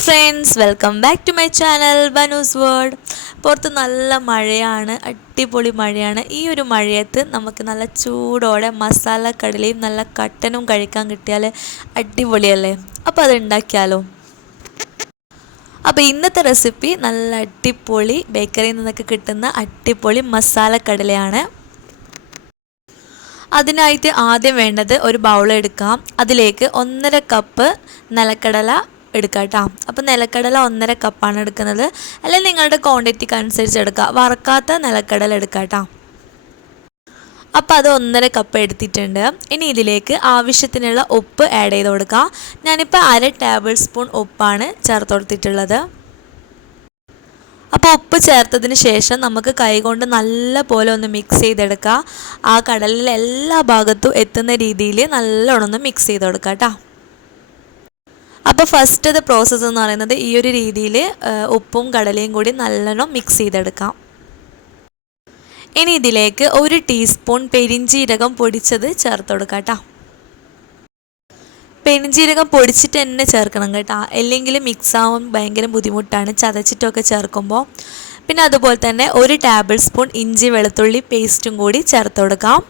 Friends, welcome back to my channel ബനൂസ് world. പുറത്ത് നല്ല മഴയാണ്, അടിപൊളി മഴയാണ്. ഈ ഒരു മഴയത്ത് നമുക്ക് നല്ല ചൂടോടെ മസാല കടലയും നല്ല കട്ടനും കഴിക്കാൻ കിട്ടിയാൽ അടിപൊളിയല്ലേ? അപ്പോൾ അത് ഉണ്ടാക്കിയാലോ? അപ്പോൾ ഇന്നത്തെ റെസിപ്പി നല്ല അടിപൊളി ബേക്കറിയിൽ നിന്നൊക്കെ കിട്ടുന്ന അടിപൊളി മസാല കടലയാണ്. അതിനായിട്ട് ആദ്യം വേണ്ടത് ഒരു ബൗൾ എടുക്കാം. അതിലേക്ക് 1.5 കപ്പ് നിലക്കടല എടുക്കാം കേട്ടോ. അപ്പോൾ നിലക്കടല 1.5 കപ്പാണ് എടുക്കുന്നത്. അല്ലെങ്കിൽ നിങ്ങളുടെ ക്വാണ്ടിറ്റിക്ക് അനുസരിച്ച് എടുക്കുക. വറക്കാത്ത നിലക്കടല എടുക്കാം കേട്ടോ. അപ്പോൾ അത് 1.5 കപ്പ് എടുത്തിട്ടുണ്ട്. ഇനി ഇതിലേക്ക് ആവശ്യത്തിനുള്ള ഉപ്പ് ആഡ് ചെയ്ത് കൊടുക്കാം. ഞാനിപ്പോൾ 1/2 ടേബിൾ സ്പൂൺ ഉപ്പാണ് ചേർത്ത് കൊടുത്തിട്ടുള്ളത്. അപ്പോൾ ഉപ്പ് ചേർത്തതിന് ശേഷം നമുക്ക് കൈകൊണ്ട് നല്ല പോലെ ഒന്ന് മിക്സ് ചെയ്തെടുക്കുക. ആ കടലിലെ എല്ലാ ഭാഗത്തും എത്തുന്ന രീതിയിൽ നല്ലോണം ഒന്ന് മിക്സ് ചെയ്ത് കൊടുക്കുക കേട്ടോ. അപ്പോൾ ഫസ്റ്റത്തെ പ്രോസസ്സ് എന്ന് പറയുന്നത് ഈ ഒരു രീതിയിൽ ഉപ്പും കടലയും കൂടി നല്ലോണം മിക്സ് ചെയ്തെടുക്കാം. ഇനി ഇതിലേക്ക് 1 ടീസ്പൂൺ പെരിഞ്ജീരകം പൊടിച്ചത് ചേർത്ത് കൊടുക്കാം കേട്ടോ. പെരിഞ്ജീരകം പൊടിച്ചിട്ട് തന്നെ ചേർക്കണം കേട്ടോ, അല്ലെങ്കിൽ മിക്സ് ആവാൻ ഭയങ്കര ബുദ്ധിമുട്ടാണ് ചതച്ചിട്ടൊക്കെ ചേർക്കുമ്പോൾ. പിന്നെ അതുപോലെ തന്നെ 1 ടേബിൾ സ്പൂൺ ഇഞ്ചി വെളുത്തുള്ളി പേസ്റ്റും കൂടി ചേർത്ത് കൊടുക്കാം.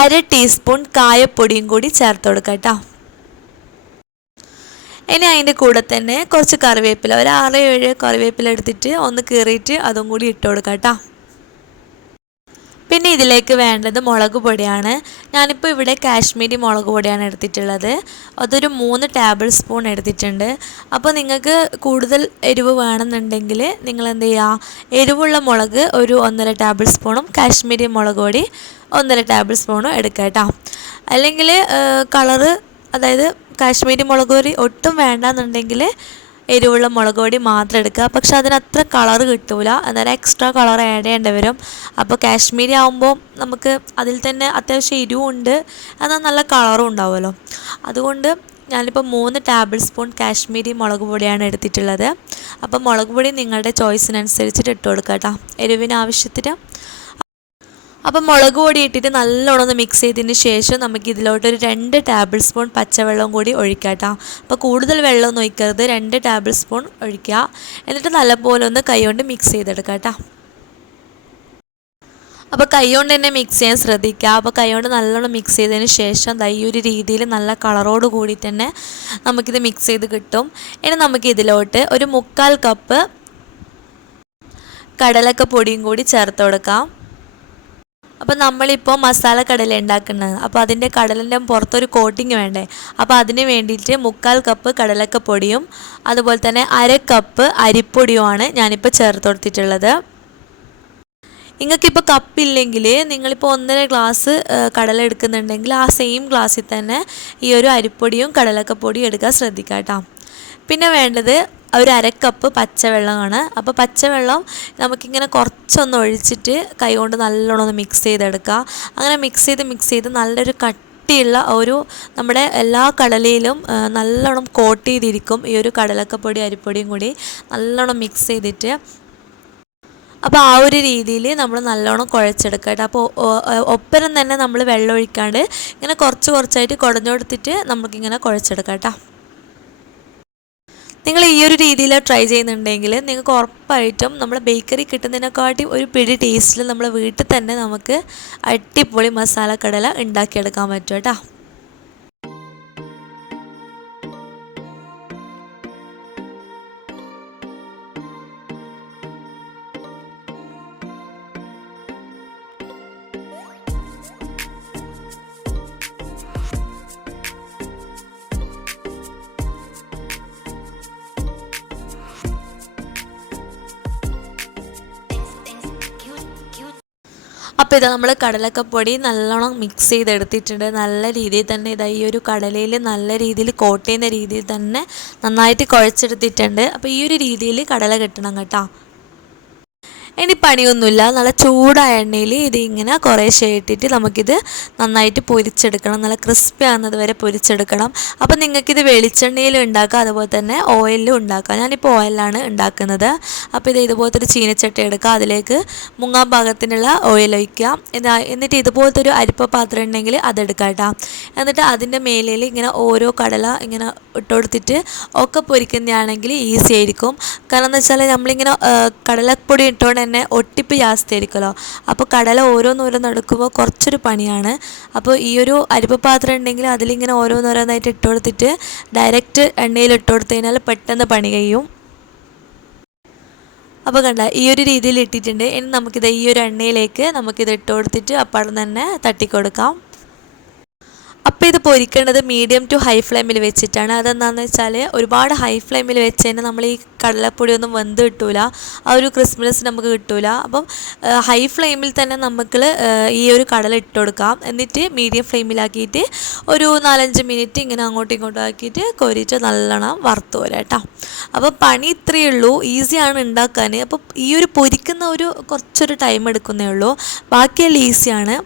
1/2 ടീസ്പൂൺ കായപ്പൊടിയും കൂടി ചേർത്ത് കൊടുക്കാം കേട്ടോ. ഇനി അതിൻ്റെ കൂടെ തന്നെ കുറച്ച് കറിവേപ്പില, ഒരു 6-7 കറിവേപ്പില എടുത്തിട്ട് ഒന്ന് കീറിയിട്ട് അതും കൂടി ഇട്ട് കൊടുക്കാം കേട്ടോ. പിന്നെ ഇതിലേക്ക് വേണ്ടത് മുളക് പൊടിയാണ്. ഞാനിപ്പോൾ ഇവിടെ കാശ്മീരി മുളക് പൊടിയാണ് എടുത്തിട്ടുള്ളത്. അതൊരു 3 ടേബിൾ സ്പൂൺ എടുത്തിട്ടുണ്ട്. അപ്പോൾ നിങ്ങൾക്ക് കൂടുതൽ എരിവ് വേണമെന്നുണ്ടെങ്കിൽ നിങ്ങൾ എന്ത് ചെയ്യുക, എരിവുള്ള മുളക് ഒരു 1.5 ടേബിൾ സ്പൂണും കാശ്മീരി മുളക് പൊടി 1.5 ടേബിൾ സ്പൂണും എടുക്കുക കേട്ടോ. അല്ലെങ്കിൽ കളറ്, അതായത് കാശ്മീരി മുളക് പൊടി ഒട്ടും വേണ്ടാന്നുണ്ടെങ്കിൽ എരിവുള്ള മുളക് പൊടി മാത്രം എടുക്കുക. പക്ഷെ അതിനത്ര കളറ് കിട്ടൂല, അന്നേരം എക്സ്ട്രാ കളർ ആഡ് ചെയ്യേണ്ടി വരും. അപ്പോൾ കാശ്മീരി ആകുമ്പോൾ നമുക്ക് അതിൽ തന്നെ അത്യാവശ്യം എരിവുണ്ട്, എന്നാൽ നല്ല കളറും ഉണ്ടാവുമല്ലോ. അതുകൊണ്ട് ഞാനിപ്പോൾ 3 ടേബിൾ സ്പൂൺ കാശ്മീരി മുളക് പൊടിയാണ് എടുത്തിട്ടുള്ളത്. അപ്പോൾ മുളക് പൊടി നിങ്ങളുടെ ചോയ്സിനനുസരിച്ചിട്ട് ഇട്ട് കൊടുക്കുക കേട്ടോ, എരിവിന് ആവശ്യത്തിന്. അപ്പം മുളക് പൊടി ഇട്ടിട്ട് നല്ലോണം ഒന്ന് മിക്സ് ചെയ്തതിന് ശേഷം നമുക്ക് ഇതിലോട്ടൊരു 2 ടേബിൾ സ്പൂൺ പച്ചവെള്ളം കൂടി ഒഴിക്കുക കേട്ടോ. അപ്പോൾ കൂടുതൽ വെള്ളമൊന്നും ഒഴിക്കരുത്, 2 ടേബിൾ സ്പൂൺ ഒഴിക്കുക. എന്നിട്ട് നല്ലപോലെ ഒന്ന് കൈകൊണ്ട് മിക്സ് ചെയ്തെടുക്കുക കേട്ടോ. അപ്പോൾ കൈകൊണ്ട് തന്നെ മിക്സ് ചെയ്യാൻ ശ്രദ്ധിക്കുക. അപ്പോൾ കൈകൊണ്ട് നല്ലോണം മിക്സ് ചെയ്തതിന് ശേഷം ഈ ഒരു രീതിയിൽ നല്ല കളറോട് കൂടി തന്നെ നമുക്കിത് മിക്സ് ചെയ്ത് കിട്ടും. ഇനി നമുക്ക് ഇതിലോട്ട് ഒരു 3/4 കപ്പ് കടലക്കപ്പൊടിയും കൂടി ചേർത്ത് കൊടുക്കാം. അപ്പോൾ നമ്മളിപ്പോൾ മസാല കടല ഉണ്ടാക്കുന്നത്, അപ്പോൾ അതിൻ്റെ കടലിൻ്റെ പുറത്തൊരു കോട്ടിങ് വേണ്ടേ. അപ്പോൾ അതിന് വേണ്ടിയിട്ട് 3/4 കപ്പ് കടലക്കപ്പൊടിയും അതുപോലെ തന്നെ 1/2 കപ്പ് അരിപ്പൊടിയുമാണ് ഞാനിപ്പോൾ ചേർത്ത് കൊടുത്തിട്ടുള്ളത്. നിങ്ങൾക്കിപ്പോൾ കപ്പില്ലെങ്കിൽ നിങ്ങളിപ്പോൾ 1.5 ഗ്ലാസ് കടല എടുക്കുന്നുണ്ടെങ്കിൽ ആ സെയിം ഗ്ലാസ്സിൽ തന്നെ ഈ ഒരു അരിപ്പൊടിയും കടലക്കപ്പൊടിയും എടുക്കാൻ ശ്രദ്ധിക്കുക കേട്ടോ. പിന്നെ വേണ്ടത് ഒരു 1/2 കപ്പ് പച്ചവെള്ളമാണ്. അപ്പോൾ പച്ചവെള്ളം നമുക്കിങ്ങനെ കുറച്ചൊന്ന് ഒഴിച്ചിട്ട് കൈകൊണ്ട് നല്ലോണം ഒന്ന് മിക്സ് ചെയ്തെടുക്കുക. അങ്ങനെ മിക്സ് ചെയ്ത് നല്ലൊരു കട്ടിയുള്ള ഒരു നമ്മുടെ എല്ലാ കടലയിലും നല്ലോണം കോട്ട് ചെയ്തിരിക്കും ഈ ഒരു കടലക്കപ്പൊടി അരിപ്പൊടിയും കൂടി നല്ലോണം മിക്സ് ചെയ്തിട്ട്. അപ്പോൾ ആ ഒരു രീതിയിൽ നമ്മൾ നല്ലോണം കുഴച്ചെടുക്കുക കേട്ടോ. അപ്പോൾ ഒപ്പരം തന്നെ നമ്മൾ വെള്ളം ഒഴിക്കാണ്ട് ഇങ്ങനെ കുറച്ചായിട്ട് കുടഞ്ഞു കൊടുത്തിട്ട് നമുക്കിങ്ങനെ കുഴച്ചെടുക്കാം കേട്ടോ. നിങ്ങൾ ഈ ഒരു രീതിയിൽ ട്രൈ ചെയ്യുന്നുണ്ടെങ്കിൽ നിങ്ങൾക്ക് ഉറപ്പായിട്ടും നമ്മൾ ബേക്കറി കിട്ടുന്നതിനെക്കാട്ടി ഒരു പിടി ടേസ്റ്റിൽ നമ്മൾ വീട്ടിൽ തന്നെ നമുക്ക് അടിപൊളി മസാല കടല ഉണ്ടാക്കിയെടുക്കാൻ പറ്റും കേട്ടോ. അപ്പോൾ ഇത് നമ്മൾ കടലക്കപ്പൊടി നല്ലോണം മിക്സ് ചെയ്തെടുത്തിട്ടുണ്ട്. നല്ല രീതിയിൽ തന്നെ ഈ ഒരു കടലയിൽ നല്ല രീതിയിൽ കോട്ട് ചെയ്യുന്ന രീതിയിൽ തന്നെ നന്നായിട്ട് കുഴച്ചെടുത്തിട്ടുണ്ട്. അപ്പോൾ ഈ ഒരു രീതിയിൽ കടല കിട്ടണം കേട്ടോ. ഇനി പണിയൊന്നുമില്ല, നല്ല ചൂടായ എണ്ണയിൽ ഇത് ഇങ്ങനെ കുറേശ്ശെ ഇട്ടിട്ട് നമുക്കിത് നന്നായിട്ട് പൊരിച്ചെടുക്കണം. നല്ല ക്രിസ്പി ആകുന്നത് വരെ പൊരിച്ചെടുക്കണം. അപ്പോൾ നിങ്ങൾക്കിത് വെളിച്ചെണ്ണയിൽ ഉണ്ടാക്കാം, അതുപോലെ തന്നെ ഓയിലിലും ഉണ്ടാക്കാം. ഞാനിപ്പോൾ ഓയിലാണ് ഉണ്ടാക്കുന്നത്. അപ്പോൾ ഇത് ഇതുപോലത്തെ ഒരു ചീനച്ചട്ടി എടുക്കുക, അതിലേക്ക് മുങ്ങാൻ പാകത്തിനുള്ള ഓയിൽ ഒഴിക്കുക. എന്നിട്ട് ഇതുപോലത്തെ ഒരു അരിപ്പ പാത്രം ഉണ്ടെങ്കിൽ അതെടുക്കാം കേട്ടോ. എന്നിട്ട് അതിൻ്റെ മേലിൽ ഇങ്ങനെ ഓരോ കടല ഇങ്ങനെ ഇട്ട് കൊടുത്തിട്ട് ഒക്കെ പൊരിക്കുന്നതാണെങ്കിൽ ഈസി ആയിരിക്കും. കാരണം എന്ന് വെച്ചാൽ നമ്മളിങ്ങനെ കടലപ്പൊടി ഇട്ടുകൊണ്ട് തന്നെ ഒട്ടിപ്പ് ജാസ്തി ആയിരിക്കുമല്ലോ. അപ്പോൾ കടല ഓരോന്നോരോന്ന് എടുക്കുമ്പോൾ കുറച്ചൊരു പണിയാണ്. അപ്പോൾ ഈ ഒരു അരിപ്പ പാത്രം ഉണ്ടെങ്കിൽ അതിലിങ്ങനെ ഓരോന്നോരോന്നായിട്ട് ഇട്ട് കൊടുത്തിട്ട് ഡയറക്റ്റ് എണ്ണയിൽ ഇട്ട് കൊടുത്തു കഴിഞ്ഞാൽ പെട്ടെന്ന് പണി കഴിയും. അപ്പോൾ കണ്ട ഈ ഒരു രീതിയിൽ ഇട്ടിട്ടുണ്ട്. ഇനി നമുക്കിത് ഈ ഒരു എണ്ണയിലേക്ക് നമുക്കിത് ഇട്ട് കൊടുത്തിട്ട് അപ്പം തന്നെ തട്ടിക്കൊടുക്കാം. അപ്പോൾ ഇത് പൊരിക്കേണ്ടത് മീഡിയം ടു ഹൈ ഫ്ലെയിമിൽ വെച്ചിട്ടാണ്. അതെന്താണെന്ന് വെച്ചാൽ ഒരുപാട് ഹൈ ഫ്ലെയിമിൽ വെച്ച് കഴിഞ്ഞാൽ നമ്മൾ ഈ കടലപ്പൊടിയൊന്നും വെന്ത് കിട്ടൂല, ആ ഒരു ക്രിസ്മസ് നമുക്ക് കിട്ടൂല. അപ്പം ഹൈ ഫ്ലെയിമിൽ തന്നെ നമുക്ക് ഈ ഒരു കടല ഇട്ട് കൊടുക്കാം. എന്നിട്ട് മീഡിയം ഫ്ലെയിമിലാക്കിയിട്ട് ഒരു 4-5 മിനിറ്റ് ഇങ്ങനെ അങ്ങോട്ടും ഇങ്ങോട്ടും ആക്കിയിട്ട് കോരിയിട്ട് നല്ലോണം വറുത്ത് പോരാ കേട്ടോ. അപ്പോൾ പണി ഇത്രയേ ഉള്ളൂ, ഈസിയാണ് ഉണ്ടാക്കാൻ. അപ്പോൾ ഈ ഒരു പൊരിക്കുന്ന ഒരു കുറച്ചൊരു ടൈം എടുക്കുന്നേ ഉള്ളൂ, ബാക്കിയെല്ലാം ഈസിയാണ്.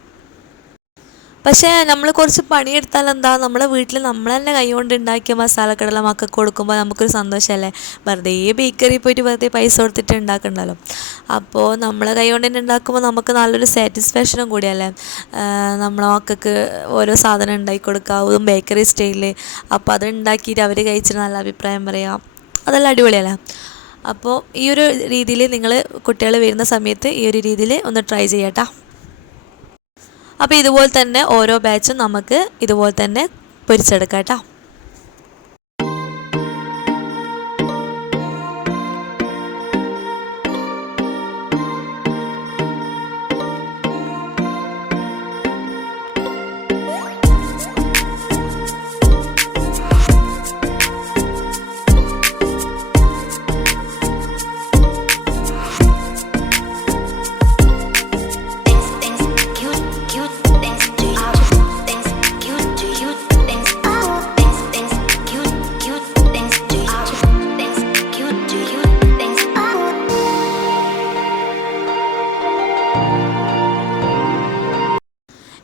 പക്ഷേ നമ്മൾ കുറച്ച് പണിയെടുത്താൽ എന്താ, നമ്മളെ വീട്ടിൽ നമ്മൾ തന്നെ കൈകൊണ്ട് ഉണ്ടാക്കിയ മസാലക്കടല മക്കൾക്ക് കൊടുക്കുമ്പോൾ നമുക്കൊരു സന്തോഷമല്ലേ. വെറുതെ ബേക്കറി പോയിട്ട് വെറുതെ പൈസ കൊടുത്തിട്ട് ഉണ്ടാക്കണ്ടല്ലോ. അപ്പോൾ നമ്മളെ കൈകൊണ്ട് തന്നെ ഉണ്ടാക്കുമ്പോൾ നമുക്ക് നല്ലൊരു സാറ്റിസ്ഫാക്ഷനും കൂടിയല്ലേ. നമ്മളെ മക്കൾക്ക് ഓരോ സാധനം ഉണ്ടാക്കി കൊടുക്കുക, അതും ബേക്കറി സ്റ്റൈലിൽ. അപ്പോൾ അത് ഉണ്ടാക്കിയിട്ട് അവർ കഴിച്ചിട്ട് നല്ല അഭിപ്രായം പറയാം, അതെല്ലാം അടിപൊളിയല്ലേ. അപ്പോൾ ഈ ഒരു രീതിയിൽ നിങ്ങൾ കുട്ടികൾ വരുന്ന സമയത്ത് ഈ ഒരു രീതിയിൽ ഒന്ന് ട്രൈ ചെയ്യാട്ടോ. അപ്പോൾ ഇതുപോലെ തന്നെ ഓരോ ബാച്ചും നമുക്ക് ഇതുപോലെ തന്നെ പൊരിച്ചെടുക്കാം കേട്ടോ.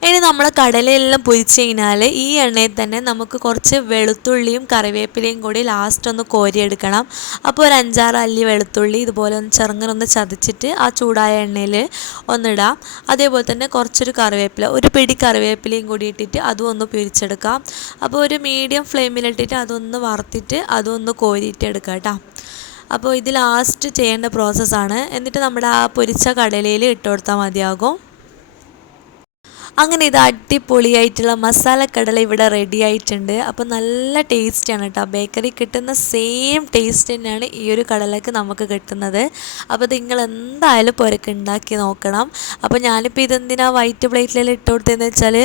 ഇനി നമ്മൾ കടലയെല്ലാം പൊരിച്ച് കഴിഞ്ഞാൽ ഈ എണ്ണയിൽ തന്നെ നമുക്ക് കുറച്ച് വെളുത്തുള്ളിയും കറിവേപ്പിലയും കൂടി ലാസ്റ്റ് ഒന്ന് കോരിയെടുക്കണം. അപ്പോൾ ഒരു 5-6 അല്ലി വെളുത്തുള്ളി ഇതുപോലെ ഒന്ന് ചെറുങ്ങനൊന്ന് ചതച്ചിട്ട് ആ ചൂടായ എണ്ണയിൽ ഒന്നിടാം. അതേപോലെ തന്നെ കുറച്ചൊരു കറിവേപ്പില, ഒരു പിടി കറിവേപ്പിലയും കൂടി ഇട്ടിട്ട് അതും ഒന്ന് പൊരിച്ചെടുക്കാം. അപ്പോൾ ഒരു മീഡിയം ഫ്ലെയിമിലിട്ടിട്ട് അതൊന്ന് വറുത്തിട്ട് അതൊന്ന് കോരിയിട്ട് എടുക്കാം കേട്ടോ. അപ്പോൾ ഇത് ലാസ്റ്റ് ചെയ്യേണ്ട പ്രോസസ്സാണ്. എന്നിട്ട് നമ്മുടെ ആ പൊരിച്ച കടലയിൽ ഇട്ട് കൊടുത്താൽ മതിയാകും. അങ്ങനെ ഇത് അടിപൊളിയായിട്ടുള്ള മസാലക്കടല ഇവിടെ റെഡി ആയിട്ടുണ്ട്. അപ്പോൾ നല്ല ടേസ്റ്റാണ് കേട്ടോ. ബേക്കറി കിട്ടുന്ന സെയിം ടേസ്റ്റ് തന്നെയാണ് ഈ ഒരു കടലക്ക് നമുക്ക് കിട്ടുന്നത്. അപ്പോൾ നിങ്ങൾ എന്തായാലും പുരക്ക് ഉണ്ടാക്കി നോക്കണം. അപ്പോൾ ഞാനിപ്പോൾ ഇതെന്തിനാ വൈറ്റ് പ്ലേറ്റിലെല്ലാം ഇട്ട് കൊടുത്തതെന്ന് വെച്ചാൽ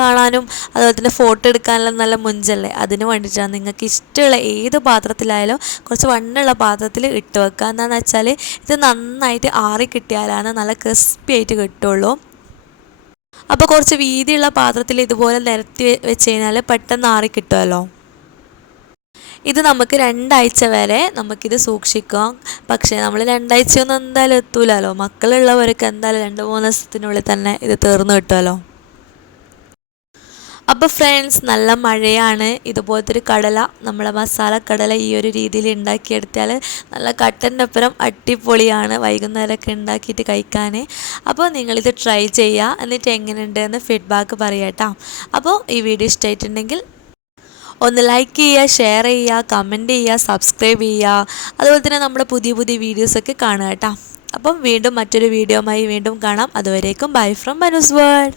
കാണാനും അതുപോലെ തന്നെ ഫോട്ടോ എടുക്കാനെല്ലാം നല്ല മുഞ്ചല്ലേ, അതിന് വേണ്ടിയിട്ടാണ്. നിങ്ങൾക്ക് ഇഷ്ടമുള്ള ഏത് പാത്രത്തിലായാലും കുറച്ച് വണ്ണുള്ള പാത്രത്തിൽ ഇട്ട് വെക്കുക. എന്താണെന്ന് വെച്ചാൽ ഇത് നന്നായിട്ട് ആറി കിട്ടിയാലാണ് നല്ല ക്രിസ്പി ആയിട്ട് കിട്ടുള്ളൂ. അപ്പോൾ കുറച്ച് വീതിയുള്ള പാത്രത്തിൽ ഇതുപോലെ നിരത്തി വെച്ച് കഴിഞ്ഞാൽ പെട്ടെന്ന് ആറി കിട്ടുമല്ലോ. ഇത് നമുക്ക് 2 ആഴ്ച വരെ നമുക്കിത് സൂക്ഷിക്കാം. പക്ഷേ നമ്മൾ 2 ആഴ്ചയൊന്നും എന്തായാലും എത്തൂലല്ലോ. മക്കളുള്ളവർക്ക് എന്തായാലും 2-3 ദിവസത്തിനുള്ളിൽ തന്നെ ഇത് തീർന്നു കിട്ടുമല്ലോ. അപ്പോൾ ഫ്രണ്ട്സ്, നല്ല മഴയാണ്. ഇതുപോലത്തെ ഒരു കടല, നമ്മളെ മസാല കടല ഈ ഒരു രീതിയിൽ ഉണ്ടാക്കിയെടുത്താൽ നല്ല കട്ടൻ്റെ ഒപ്പരം അടിപൊളിയാണ് വൈകുന്നേരമൊക്കെ ഉണ്ടാക്കിയിട്ട് കഴിക്കാൻ. അപ്പോൾ നിങ്ങളിത് ട്രൈ ചെയ്യുക, എന്നിട്ട് എങ്ങനെയുണ്ടെന്ന് ഫീഡ്ബാക്ക് പറയാം കേട്ടോ. അപ്പോൾ ഈ വീഡിയോ ഇഷ്ടമായിട്ടുണ്ടെങ്കിൽ ഒന്ന് ലൈക്ക് ചെയ്യുക, ഷെയർ ചെയ്യുക, കമൻറ്റ് ചെയ്യുക, സബ്സ്ക്രൈബ് ചെയ്യുക. അതുപോലെ തന്നെ നമ്മുടെ പുതിയ പുതിയ വീഡിയോസൊക്കെ കാണുക കേട്ടോ. അപ്പം വീണ്ടും മറ്റൊരു വീഡിയോയുമായി വീണ്ടും കാണാം. അതുവരേക്കും ബൈ ഫ്രം ബനൂസ് വേൾഡ്.